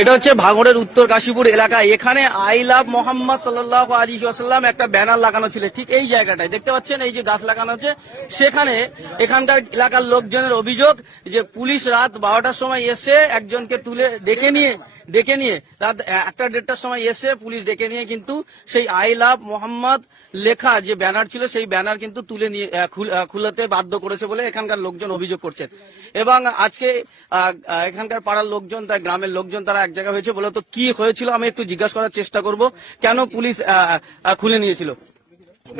এটা হচ্ছে ভাঙড়ের উত্তর কাশীপুর এলাকা। এখানে আই লাভ মোহাম্মদ সাল্লাল্লাহু আলাইহি ওয়াসাল্লাম একটা ব্যানার লাগানো ছিল ঠিক এই জায়গাটায়, দেখতে পাচ্ছেন এই যে গাছ লাগানো আছে সেখানে। এখানকার এলাকার লোকজনের অভিযোগ যে পুলিশ রাত 12টার সময় এসে একজনকে তুলে ডেকে নিয়ে রাত 1টা-1:30টার সময় এসে পুলিশ ডেকে নিয়ে কিন্তু সেই আই লাভ মোহাম্মদ লেখা যে ব্যানার ছিল সেই ব্যানার কিন্তু তুলে নিয়ে খুলতে বাধ্য করেছে বলে এখানকার লোকজন অভিযোগ করছেন। এবং আজকে এখানকার পাড়ার লোকজন, তার গ্রামের লোকজন তারা এক জায়গায় হয়েছে বলে, তো কি হয়েছিল আমি একটু জিজ্ঞাসা করার চেষ্টা করব, কেন পুলিশ খুলে নিয়েছিল।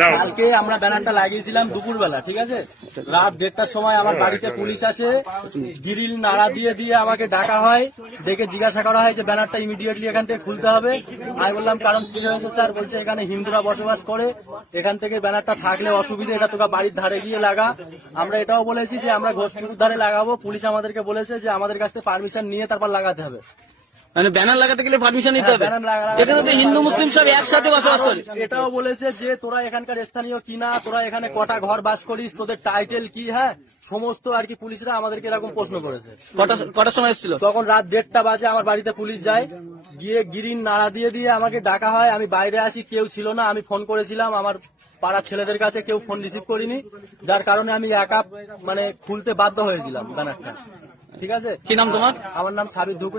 কালকে আমরা ব্যানারটা লাগিয়েছিলাম দুপুরবেলা, ঠিক আছে। রাত 1:30টার সময় আমার বাড়িতে পুলিশ আসে, গ্রিল নাড়া দিয়ে আমাকে ডাকা হয়, ডেকে জিজ্ঞাসা করা হয় যে ব্যানারটা ইমিডিয়েটলি এখান থেকে খুলতে হবে। আমি বললাম কারণ কি হয়েছে স্যার? বলছে এখানে হিন্দুরা বসবাস করে, এখান থেকে ব্যানারটা থাকলে অসুবিধা, এটা তোকে বাড়ির ধারে গিয়ে লাগা। আমরা এটাও বলেছি যে আমরা ঘোষপুকুর ধারে লাগাবো। পুলিশ আমাদেরকে বলেছে যে আমাদের কাছ থেকে পারমিশন নিয়ে তারপর লাগাতে হবে। মানে ব্যানার লাগাতে গেলে পারমিশন নিতে হবে? এখানে তো হিন্দু মুসলিম সব একসাথে বসবাস করে। এটাও বলেছে যে তোরা এখানকার স্থানীয় কিনা, তোরা এখানে কটা ঘর বাস করিস, তোদের টাইটেল কি, হ্যাঁ সমস্ত আর কি পুলিশরা আমাদেরকে এরকম প্রশ্ন করেছে। কটার সময় এসেছিল? তখন রাত 1:30 বাজে আমার বাড়িতে পুলিশ যায়, গিয়ে গিরিন নাড়া দিয়ে আমাকে ডাকা হয়। আমি বাইরে আসি, কেউ ছিল না। আমি ফোন করেছিলাম আমার পাড়ার ছেলেদের কাছে, কেউ ফোন রিসিভ করিনি, যার কারণে আমি একা খুলতে বাধ্য হয়েছিলাম ব্যানারটা, ঠিক আছে। কি নাম তোমার? আমার নাম সাবির ধুকরে।